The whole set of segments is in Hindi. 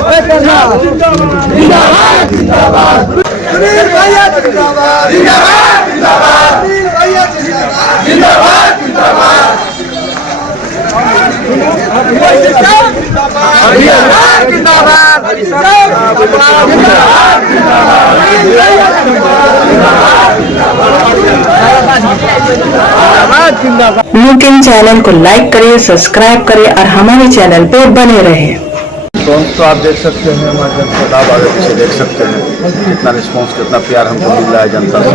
जिंदाबाद जिंदाबाद सुनील भैया जिंदाबाद जिंदाबाद जिंदाबाद सुनील भैया जिंदाबाद जिंदाबाद जिंदाबाद लुकिंग चैनल को लाइक करिए, सब्सक्राइब करिए और हमारे चैनल पे बने रहे। तो आप देख सकते हैं हमारे जनता आगे पीछे देख सकते हैं कितना रिस्पॉन्स कितना प्यार हमको मिल रहा है जनता से।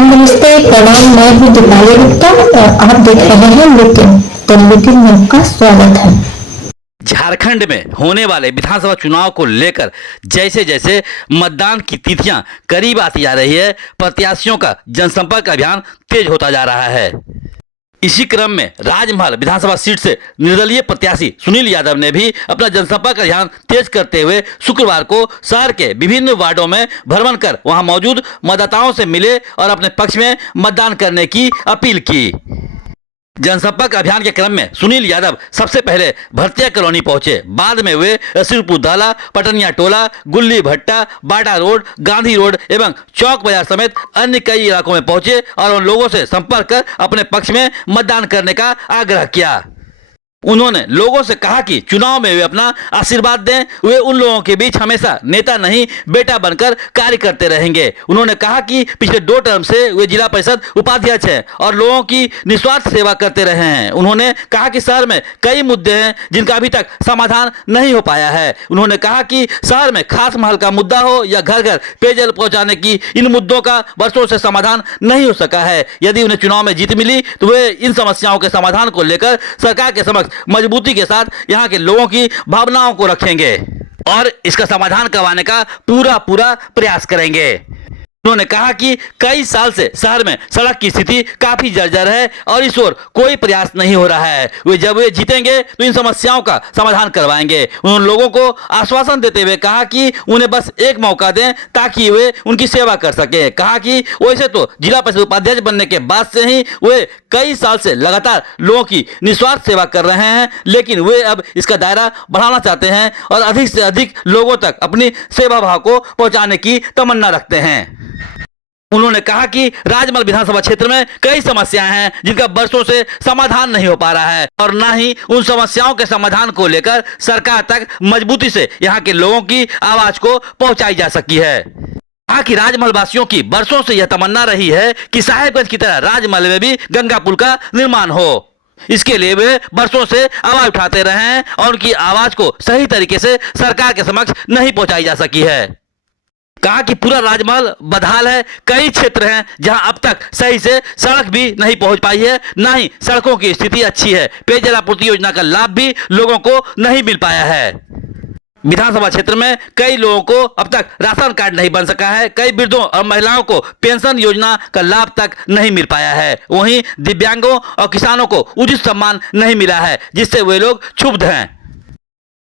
नमस्ते, प्रणाम। मैं हूँ दीपाली गुप्ता और आप देख रहे हैं लुकिंग। तो लुकिंग में आपका स्वागत है। झारखंड में होने वाले विधानसभा चुनाव को लेकर जैसे जैसे मतदान की तिथियां करीब आती जा रही है, प्रत्याशियों का जनसंपर्क अभियान तेज होता जा रहा है। इसी क्रम में राजमहल विधानसभा सीट से निर्दलीय प्रत्याशी सुनील यादव ने भी अपना जनसंपर्क अभियान तेज करते हुए शुक्रवार को शहर के विभिन्न वार्डों में भ्रमण कर वहां मौजूद मतदाताओं से मिले और अपने पक्ष में मतदान करने की अपील की। जनसंपर्क अभियान के क्रम में सुनील यादव सबसे पहले भरतिया कॉलोनी पहुंचे। बाद में वे रसूलपुर दाला, पटनिया टोला, गुल्ली भट्टा, बाटा रोड, गांधी रोड एवं चौक बाजार समेत अन्य कई इलाकों में पहुंचे और उन लोगों से संपर्क कर अपने पक्ष में मतदान करने का आग्रह किया। उन्होंने लोगों से कहा कि चुनाव में वे अपना आशीर्वाद दें। वे उन लोगों के बीच हमेशा नेता नहीं बेटा बनकर कार्य करते रहेंगे। उन्होंने कहा कि पिछले 2 टर्म से वे जिला परिषद उपाध्यक्ष हैं और लोगों की निस्वार्थ सेवा करते रहे हैं। उन्होंने कहा कि शहर में कई मुद्दे हैं जिनका अभी तक समाधान नहीं हो पाया है। उन्होंने कहा कि शहर में खास महल का मुद्दा हो या घर घर पेयजल पहुंचाने की, इन मुद्दों का वर्षों से समाधान नहीं हो सका है। यदि उन्हें चुनाव में जीत मिली तो वे इन समस्याओं के समाधान को लेकर सरकार के समक्ष मजबूती के साथ यहाँ के लोगों की भावनाओं को रखेंगे और इसका समाधान करवाने का पूरा प्रयास करेंगे। उन्होंने कहा कि कई साल से शहर में सड़क की स्थिति काफी जर्जर है और इस ओर कोई प्रयास नहीं हो रहा है। जब वे जीतेंगे तो इन समस्याओं का समाधान करवाएंगे। उन्होंने लोगों को आश्वासन देते हुए कहा कि उन्हें बस एक मौका दें ताकि वे उनकी सेवा कर सके। कहा कि वैसे तो जिला परिषद उपाध्यक्ष बनने के बाद से ही वे कई साल से लगातार लोगों की निस्वार्थ सेवा कर रहे हैं, लेकिन वे अब इसका दायरा बढ़ाना चाहते हैं और अधिक से अधिक लोगों तक अपनी सेवा भाव को पहुंचाने की तमन्ना रखते हैं। उन्होंने कहा कि राजमहल विधानसभा क्षेत्र में कई समस्याएं हैं जिनका वर्षों से समाधान नहीं हो पा रहा है और न ही उन समस्याओं के समाधान को लेकर सरकार तक मजबूती से यहाँ के लोगों की आवाज को पहुंचाई जा सकी है। कहा कि राजमहल वासियों की वर्षों से यह तमन्ना रही है कि साहेबगंज की तरह राजमहल में भी गंगा पुल का निर्माण हो। इसके लिए वे वर्षों से आवाज उठाते रहे हैं और उनकी आवाज को सही तरीके से सरकार के समक्ष नहीं पहुंचाई जा सकी है। कहा कि पूरा राजमहल बदहाल है। कई क्षेत्र हैं जहां अब तक सही से सड़क भी नहीं पहुंच पाई है, ना ही सड़कों की स्थिति अच्छी है। पेयजल आपूर्ति योजना का लाभ भी लोगों को नहीं मिल पाया है। विधानसभा क्षेत्र में कई लोगों को अब तक राशन कार्ड नहीं बन सका है। कई वृद्धों और महिलाओं को पेंशन योजना का लाभ तक नहीं मिल पाया है। वहीं दिव्यांगों और किसानों को उचित सम्मान नहीं मिला है, जिससे वे लोग क्षुब्ध हैं।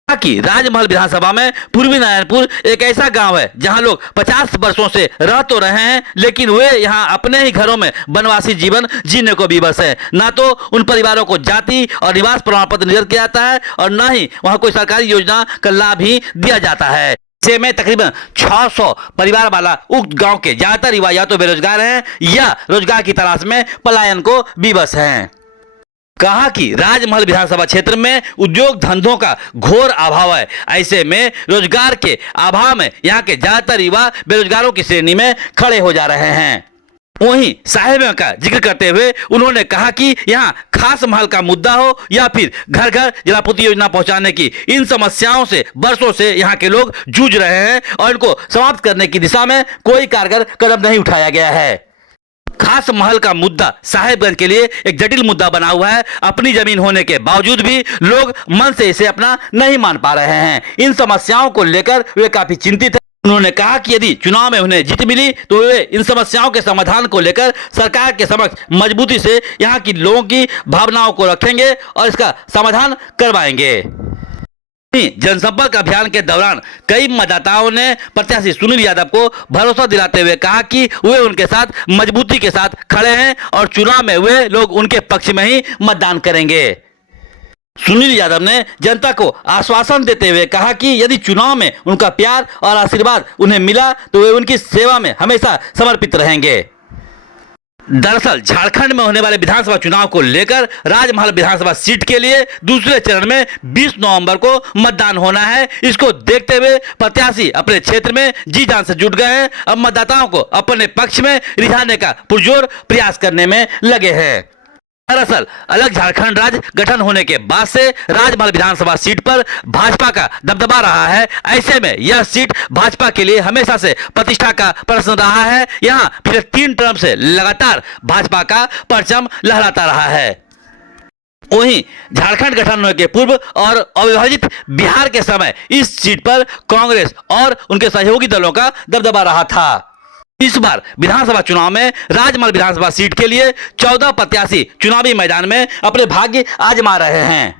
कि राजमहल विधानसभा में पूर्वी नारायणपुर एक ऐसा गांव है जहां लोग 50 वर्षों से रह तो रहे हैं, लेकिन वे यहां अपने ही घरों में वनवासी जीवन जीने को विवश है। ना तो उन परिवारों को जाति और निवास प्रमाण पत्र निर्गत किया जाता है और न ही वहां कोई सरकारी योजना का लाभ ही दिया जाता है। ऐसे में तकरीबन 600 परिवार वाला उक्त गांव के ज्यादातर युवा या तो बेरोजगार हैं या रोजगार की तलाश में पलायन को विवश हैं। कहा कि राजमहल विधानसभा क्षेत्र में उद्योग धंधों का घोर अभाव है। ऐसे में रोजगार के अभाव में यहाँ के ज्यादातर युवा बेरोजगारों की श्रेणी में खड़े हो जा रहे हैं। वहीं साहेबगंज का जिक्र करते हुए उन्होंने कहा कि यहाँ खास महल का मुद्दा हो या फिर घर घर जलापूर्ति योजना पहुंचाने की, इन समस्याओं से वर्षों से यहाँ के लोग जूझ रहे हैं और इनको समाप्त करने की दिशा में कोई कारगर कदम नहीं उठाया गया है। खास महल का मुद्दा साहेबगंज के लिए एक जटिल मुद्दा बना हुआ है। अपनी जमीन होने के बावजूद भी लोग मन से इसे अपना नहीं मान पा रहे हैं। इन समस्याओं को लेकर वे काफी चिंतित हैं। उन्होंने कहा कि यदि चुनाव में उन्हें जीत मिली तो वे इन समस्याओं के समाधान को लेकर सरकार के समक्ष मजबूती से यहाँ की लोगों की भावनाओं को रखेंगे और इसका समाधान करवाएंगे। जनसंपर्क अभियान के दौरान कई मतदाताओं ने प्रत्याशी सुनील यादव को भरोसा दिलाते हुए कहा कि वे उनके साथ मजबूती के साथ खड़े हैं और चुनाव में वे लोग उनके पक्ष में ही मतदान करेंगे। सुनील यादव ने जनता को आश्वासन देते हुए कहा कि यदि चुनाव में उनका प्यार और आशीर्वाद उन्हें मिला तो वे उनकी सेवा में हमेशा समर्पित रहेंगे। दरअसल झारखंड में होने वाले विधानसभा चुनाव को लेकर राजमहल विधानसभा सीट के लिए दूसरे चरण में 20 नवंबर को मतदान होना है। इसको देखते हुए प्रत्याशी अपने क्षेत्र में जी जान से जुट गए हैं। अब मतदाताओं को अपने पक्ष में रिझाने का पुरजोर प्रयास करने में लगे हैं। दरअसल अलग झारखंड राज्य गठन होने के बाद से राजमहल विधानसभा सीट पर भाजपा का दबदबा रहा है। ऐसे में यह सीट भाजपा के लिए हमेशा से प्रतिष्ठा का प्रश्न रहा है। यहां पिछले 3 टर्म से लगातार भाजपा का परचम लहराता रहा है। वहीं झारखंड गठन होने के पूर्व और अविभाजित बिहार के समय इस सीट पर कांग्रेस और उनके सहयोगी दलों का दबदबा रहा था। इस बार विधानसभा चुनाव में राजमहल विधानसभा सीट के लिए 14 प्रत्याशी चुनावी मैदान में अपने भाग्य आजमा रहे हैं।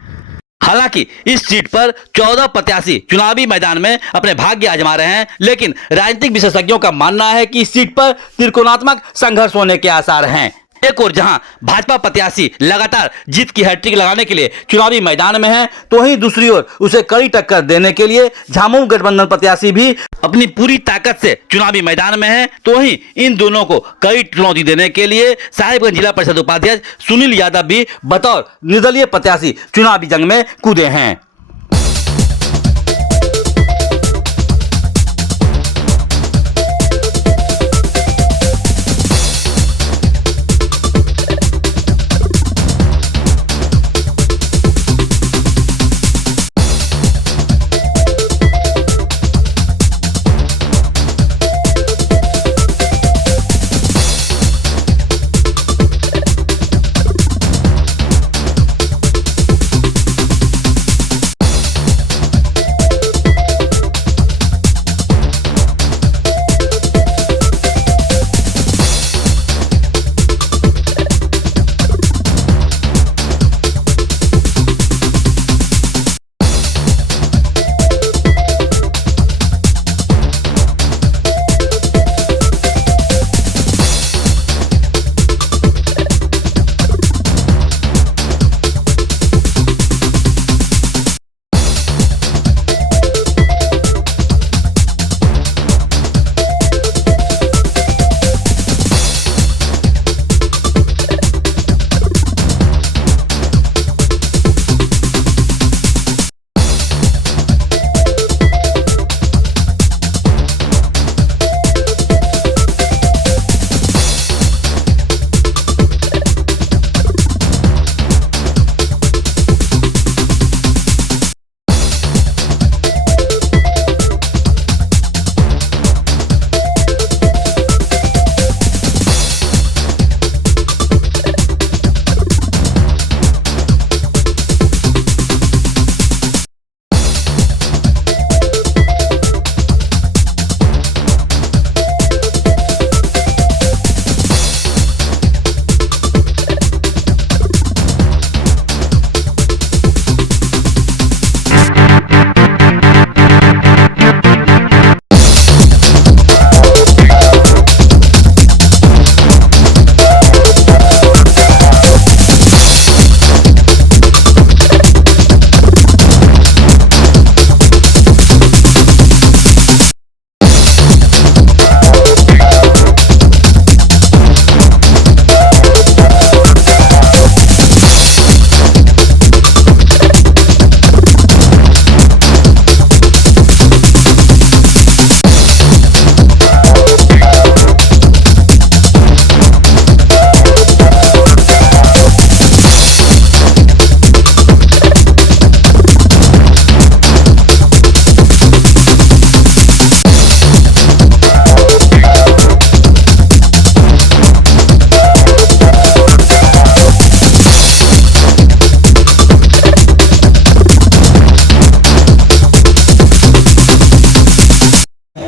हालांकि इस सीट पर 14 प्रत्याशी चुनावी मैदान में अपने भाग्य आजमा रहे हैं, लेकिन राजनीतिक विशेषज्ञों का मानना है कि इस सीट पर त्रिकोणात्मक संघर्ष होने के आसार हैं। एक और जहां भाजपा प्रत्याशी लगातार जीत की हैट्रिक लगाने के लिए चुनावी मैदान में है, तो वहीं दूसरी ओर उसे कड़ी टक्कर देने के लिए झामुमो गठबंधन प्रत्याशी भी अपनी पूरी ताकत से चुनावी मैदान में है। तो वहीं इन दोनों को कड़ी चुनौती देने के लिए साहिबगंज जिला परिषद उपाध्यक्ष सुनील यादव भी बतौर निर्दलीय प्रत्याशी चुनावी जंग में कूदे हैं।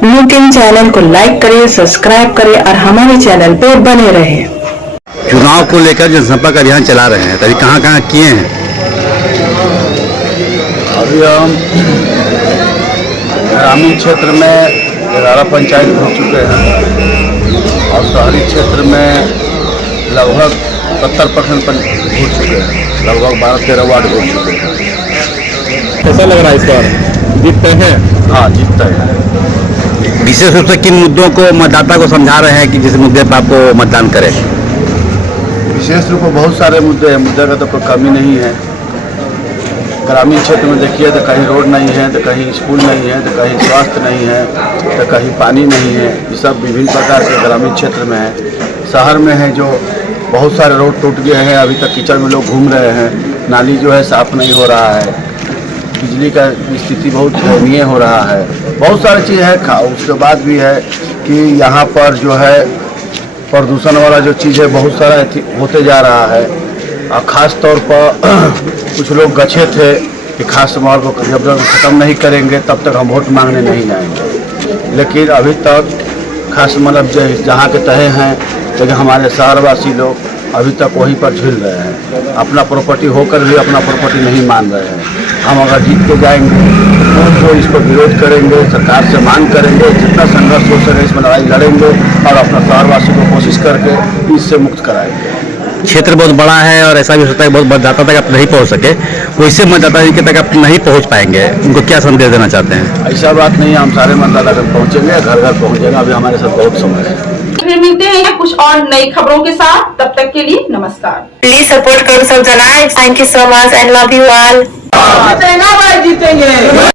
लेकिन चैनल को लाइक करिए, सब्सक्राइब करिए और हमारे चैनल पर बने रहिए। चुनाव को लेकर जनसंपर्क अभियान चला रहे हैं, तभी कहाँ कहाँ किए हैं? अभी हम ग्रामीण क्षेत्र में 11 पंचायत हो चुके हैं और शहरी क्षेत्र में लगभग 70% पर हो चुके हैं। लगभग 12-13 वार्ड घूम चुके हैं। कैसा लग रहा है इस बार जीतते हैं? हाँ, जीतते हैं। विशेष रूप से किन मुद्दों को मतदाता को समझा रहे हैं कि जिस मुद्दे पर आपको मतदान करें? विशेष रूप से बहुत सारे मुद्दे हैं, मुद्दे का तो कोई कमी नहीं है। ग्रामीण क्षेत्र में देखिए तो कहीं रोड नहीं है, तो कहीं स्कूल नहीं है, तो कहीं स्वास्थ्य नहीं है, तो कहीं पानी नहीं है। ये सब विभिन्न प्रकार के ग्रामीण क्षेत्र में है। शहर में है जो बहुत सारे रोड टूट गए हैं, अभी तक कीचड़ में लोग घूम रहे हैं, नाली जो है साफ नहीं हो रहा है, बिजली का स्थिति बहुत दयनीय हो रहा है, बहुत सारी चीज़ है। उसके बाद भी है कि यहाँ पर जो है प्रदूषण वाला जो चीज़ है बहुत सारा होते जा रहा है। और ख़ास तौर पर कुछ लोग गच्छे थे कि खास समाज को जब तक ख़त्म नहीं करेंगे तब तक हम वोट मांगने नहीं जाएंगे, लेकिन अभी तक खास मतलब जहाँ के तहे हैं, लेकिन हमारे शहरवासी लोग अभी तक वहीं पर झूल रहे हैं। अपना प्रॉपर्टी होकर भी अपना प्रॉपर्टी नहीं मान रहे हैं। हम अगर जीत के जाएंगे तो इस पर विरोध करेंगे, सरकार से मांग करेंगे, जितना संघर्ष हो सके इसमें लड़ाई लड़ेंगे और अपना शहरवासी को कोशिश करके इससे मुक्त कराएंगे। क्षेत्र बहुत बड़ा है और ऐसा भी हो सकता है बहुत मतदाता तक आप नहीं पहुंच सके, वैसे मतदाता के तक आप नहीं पहुंच पाएंगे, उनको क्या संदेश देना चाहते हैं? ऐसा बात नहीं है, हम सारे मतदाता तक पहुँचेंगे, घर घर पहुँचेंगे। अभी हमारे साथ बहुत समय है। फिर मिलते हैं कुछ और नई खबरों के साथ, तब तक के लिए नमस्कार। प्लीज सपोर्ट करो सब जना। Thank you so much, I love you all. जीतेंगे भाई, जीतेंगे।